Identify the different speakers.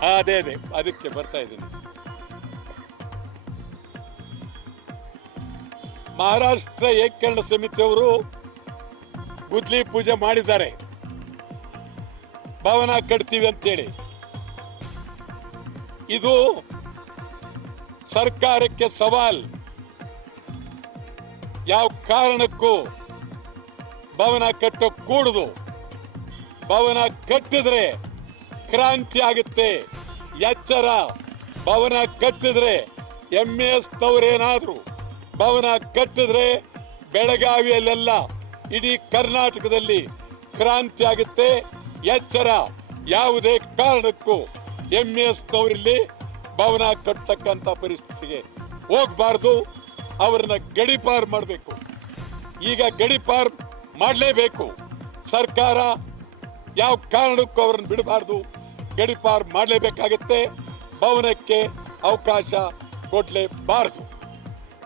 Speaker 1: ಅದೇ ಅದೇ. ಅದಕ್ಕೆ ಬರ್ತಾ ಇದ್ದೀನಿ. ಮಹಾರಾಷ್ಟ್ರ ಏಕೀಕರಣ ಸಮಿತಿಯವರು ಗುದ್ಲಿ ಪೂಜೆ ಮಾಡಿದ್ದಾರೆ. ಭವನ ಕಟ್ತೀವಿ ಅಂತೇಳಿ. ಇದು ಸರ್ಕಾರಕ್ಕೆ ಸವಾಲ್. ಯಾವ ಕಾರಣಕ್ಕೂ ಭವನ ಕಟ್ಟೋ ಕೂಡುದು. ಭವನ ಕಟ್ಟಿದ್ರೆ ಕ್ರಾಂತಿ ಆಗುತ್ತೆ ಎಚ್ಚರ, ಭವನ ಕಟ್ಟಿದ್ರೆ ಎಂ ಎಸ್ ತವರೇನಾದ್ರು ಭವನ ಕಟ್ಟಿದ್ರೆ ಬೆಳಗಾವಿಯಲ್ಲೆಲ್ಲ ಇಡೀ ಕರ್ನಾಟಕದಲ್ಲಿ ಕ್ರಾಂತಿ ಆಗುತ್ತೆ ಎಚ್ಚರ, ಯಾವುದೇ ಕಾರಣಕ್ಕೂ ಎಂ ಎಸ್ ತವರಲ್ಲಿ ಭವನ ಕಟ್ಟತಕ್ಕಂಥ ಪರಿಸ್ಥಿತಿಗೆ ಹೋಗಬಾರ್ದು. ಅವರನ್ನ ಗಡಿಪಾರ್ ಮಾಡಬೇಕು. ಈಗ ಗಡಿಪಾರ್ ಮಾಡಲೇಬೇಕು. ಸರ್ಕಾರ ಯಾವ ಕಾರಣಕ್ಕೂ ಅವರನ್ನು ಬಿಡಬಾರ್ದು. ಗಡಿಪಾರ್ ಮಾಡಲೇಬೇಕಾಗುತ್ತೆ. ಭವನಕ್ಕೆ ಅವಕಾಶ ಕೊಡಲೇಬಾರದು.